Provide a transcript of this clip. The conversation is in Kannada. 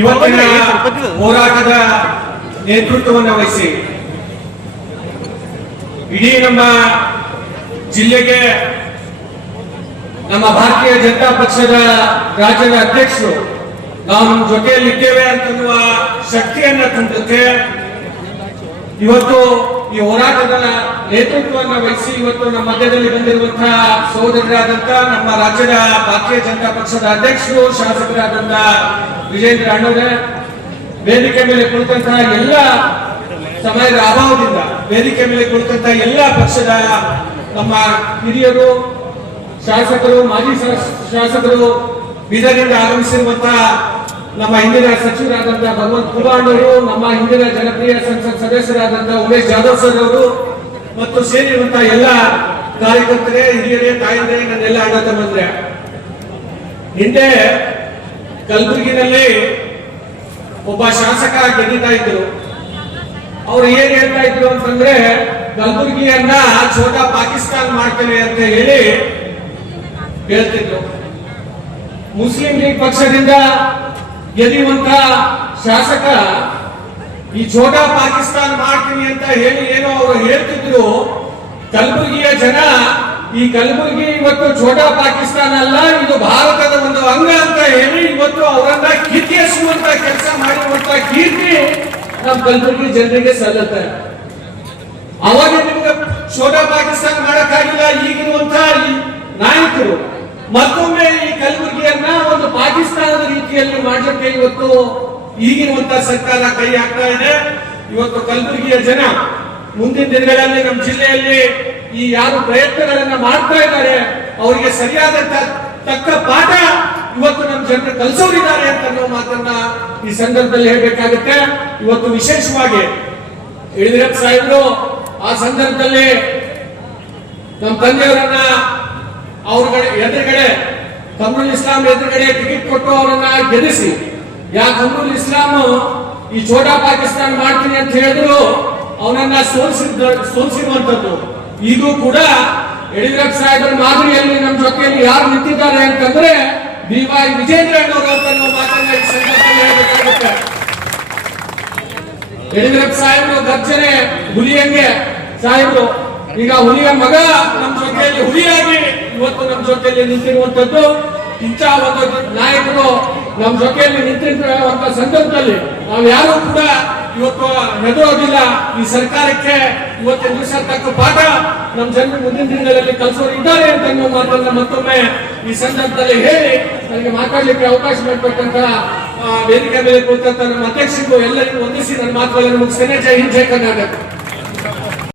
ಇವತ್ತಿನ ಹೋರಾಟದ ನೇತೃತ್ವವನ್ನು ವಹಿಸಿ ಇಡೀ ನಮ್ಮ ಜಿಲ್ಲೆಗೆ ನಮ್ಮ ಭಾರತೀಯ ಜನತಾ ಪಕ್ಷದ ರಾಜ್ಯದ ಅಧ್ಯಕ್ಷರು ನಾವು ನಮ್ಮ ಜೊತೆಯಲ್ಲಿದ್ದೇವೆ ಅಂತನ್ನುವ ಶಕ್ತಿಯನ್ನ ತಂದಕ್ಕೆ ಇವತ್ತು ಈ ಹೋರಾಟದ ನೇತೃತ್ವವನ್ನು ವಹಿಸಿ ಇವತ್ತು ನಮ್ಮ ಮಧ್ಯದಲ್ಲಿ ಬಂದಿರುವಂತಹ ಸಹೋದರರಾದಂತ ನಮ್ಮ ರಾಜ್ಯದ ಭಾರತೀಯ ಜನತಾ ಪಕ್ಷದ ಅಧ್ಯಕ್ಷರು ಶಾಸಕರಾದಂತ ವಿಜೇಂದ್ರ ಅಣ್ಣವರೇ, ವೇದಿಕೆ ಮೇಲೆ ಕುಳಿತಂತಹ ಎಲ್ಲ ಸಮಯದ ಅಭಾವದಿಂದ ವೇದಿಕೆ ಮೇಲೆ ಕುಳಿತಂತಹ ಎಲ್ಲ ಪಕ್ಷದ ನಮ್ಮ ಹಿರಿಯರು, ಶಾಸಕರು, ಮಾಜಿ ಶಾಸಕರು, ಬೀದರ್ನಿಂದ ಆಗಮಿಸಿರುವಂತಹ ನಮ್ಮ ಹಿಂದಿನ ಸಚಿವರಾದಂತಹ ಭಗವಂತ ಕುಲಾಣ್ಣವರು, ನಮ್ಮ ಹಿಂದಿನ ಜನಪ್ರಿಯ ಸಂಸತ್ ಸದಸ್ಯರಾದಂತಹ ಉಮೇಶ್ ಜಾಧವ್ ಸರ್ ಅವರು ಮತ್ತು ಸೇರಿರುವಂತಹ ಎಲ್ಲ ಕಾರ್ಯಕರ್ತರೇ, ಹಿರಿಯರೇ, ತಾಯಂದ್ರೆ, ನನ್ನೆಲ್ಲ ಅಣ್ಣ ತಮ್ಮಂದ್ರೆ, ಹಿಂದೆ ಕಲಬುರಗಿನಲ್ಲಿ ಒಬ್ಬ ಶಾಸಕ ಗೆದ್ದಿತಾ ಇದ್ರು. ಅವ್ರು ಏನ್ ಹೇಳ್ತಾ ಇದ್ರು ಅಂತಂದ್ರೆ, ಕಲಬುರಗಿಯನ್ನ ಛೋಟಾ ಪಾಕಿಸ್ತಾನ ಮಾಡ್ತೇವೆ ಅಂತ ಹೇಳಿ ಹೇಳ್ತಿದ್ರು. ಮುಸ್ಲಿಂ ಲೀಗ್ ಪಕ್ಷದಿಂದ ಗೆದ್ದಿರುವಂತ ಶಾಸಕ ಈ ಛೋಟಾ ಪಾಕಿಸ್ತಾನ ಮಾಡ್ತೀನಿ ಅಂತ ಹೇಳಿ ಏನೋ ಅವರು ಹೇಳ್ತಿದ್ರು. ಕಲಬುರಗಿಯ ಜನ ಈ ಕಲಬುರಗಿ ಇವತ್ತು ಛೋಟಾ ಪಾಕಿಸ್ತಾನ ಅಲ್ಲ, ಇದು ಭಾರತದ ಒಂದು ಅಂಗ ಅಂತ ಹೇಳಿ ಇವತ್ತು ಅವರನ್ನ ಕೀರ್ತಿಸುವಂತ ಕೆಲಸ ಮಾಡಿರುವಂತ ಕೀರ್ತಿ ನಮ್ಮ ಕಲಬುರಗಿ ಜನರಿಗೆ ಸಲ್ಲುತ್ತೆ. ಅವಾಗ ನಿಮ್ಗೆ ಛೋಟಾ ಪಾಕಿಸ್ತಾನ ಮಾಡಕ್ಕಾಗಿಲ್ಲ. ಈಗಿರುವಂತ ನಾಯಕರು ಮತ್ತೊಮ್ಮೆ ಈ ಕಲಬುರಗಿಯನ್ನ ಒಂದು ಪಾಕಿಸ್ತಾನದ ರೀತಿಯಲ್ಲಿ ಮಾಡಲಿಕ್ಕೆ ಇವತ್ತು ಈಗಿರುವಂತ ಸರ್ಕಾರ ಕೈ ಹಾಕ್ತಾ ಇದೆ. ಇವತ್ತು ಕಲಬುರಗಿಯ ಜನ ಮುಂದಿನ ದಿನಗಳಲ್ಲಿ ನಮ್ಮ ಜಿಲ್ಲೆಯಲ್ಲಿ ಈ ಯಾರು ಪ್ರಯತ್ನಗಳನ್ನ ಮಾಡ್ತಾ ಇದ್ದಾರೆ ಅವರಿಗೆ ಸರಿಯಾದ ತಕ್ಕ ಪಾಠ ಇವತ್ತು ನಮ್ಮ ಜನರು ಕಲಿಸೋರಿದ್ದಾರೆ ಅಂತ ಅನ್ನೋ ಮಾತನ್ನ ಈ ಸಂದರ್ಭದಲ್ಲಿ ಹೇಳ್ಬೇಕಾಗುತ್ತೆ. ಇವತ್ತು ವಿಶೇಷವಾಗಿ ಯಡಿಯೂರಪ್ಪ ಸಾಹೇಬರು ಆ ಸಂದರ್ಭದಲ್ಲಿ ನಮ್ಮ ತಂದೆಯವರನ್ನ ಅವ್ರ ಎದುರುಗಡೆ ಕಮರುಲ್ ಇಸ್ಲಾಂ ಎದುರುಗಡೆ ಟಿಕೆಟ್ ಕೊಟ್ಟು ಅವರನ್ನ ಗೆಲ್ಲಿಸಿ, ಯಾಕೆ ಕಮರುಲ್ ಇಸ್ಲಾಂ ಈ ಛೋಟಾ ಪಾಕಿಸ್ತಾನ ಮಾಡ್ತೀನಿ ಅಂತ ಹೇಳಿದ್ರು ಅವನನ್ನ ಸೋಲಿಸಿರುವಂತದ್ದು. ಈಗೂ ಕೂಡ ಯಡಿಯೂರಪ್ಪ ಸಾಹೇಬರ ಮಾದರಿಯಲ್ಲಿ ನಮ್ಮ ಜೊತೆಯಲ್ಲಿ ಯಾರು ನಿಂತಿದ್ದಾರೆ ಅಂತಂದ್ರೆ BY ವಿಜೇಂದ್ರ ಅಣ್ಣವರು ಅಂತ ಮಾತನ್ನ ಈ ಸಂದರ್ಭದಲ್ಲಿ ಹೇಳಬೇಕಾಗುತ್ತೆ. ಯಡಿಯೂರಪ್ಪ ಸಾಹೇಬರು ಗರ್ಜನೆ ಹುಲಿಯಂಗೆ ಸಾಹೇಬರು ಈಗ ಹುಲಿಯ ಮಗ ನಮ್ಮ ಜೊತೆಯಲ್ಲಿ ಹುಲಿಯಾಗಿ ಇವತ್ತು ನಮ್ಮ ಜೊತೆಯಲ್ಲಿ ನಿಂತಿರುವಂತದ್ದು. ಇಂಥ ಒಂದು ನಾಯಕರು ನಮ್ಮ ಜೊತೆಯಲ್ಲಿ ನಿಂತಿರುವಂತ ಸಂದರ್ಭದಲ್ಲಿ ನಾವು ಯಾರು ಕೂಡ ಇವತ್ತು ಹೆದರೋದಿಲ್ಲ. ಈ ಸರ್ಕಾರಕ್ಕೆ ಇವತ್ತಿನ ದಿವಸ ತಕ್ಕ ಪಾಠ ನಮ್ಮ ಜನರು ಮುಂದಿನ ದಿನಗಳಲ್ಲಿ ಕಲಿಸೋರು ಇದ್ದಾರೆ ಅಂತ ಅನ್ನೋ ಮಾತನ್ನ ಮತ್ತೊಮ್ಮೆ ಈ ಸಂದರ್ಭದಲ್ಲಿ ಹೇಳಿ ನನಗೆ ಮಾತಾಡ್ಲಿಕ್ಕೆ ಅವಕಾಶ ಮಾಡಬೇಕಂತ ವೇದಿಕೆ ಮೇಲೆ ಕುಳಿತಂತ ನಮ್ಮ ಅಧ್ಯಕ್ಷರಿಗೂ ಎಲ್ಲರಿಗೂ ವಂದಿಸಿ ನನ್ನ ಮಾತುಗಳನ್ನು ಮುಗಿಸ್ತೇನೆ. ಜೈ ಹಿಂದ್, ಜೈ ಕರ್ನಾಟಕ.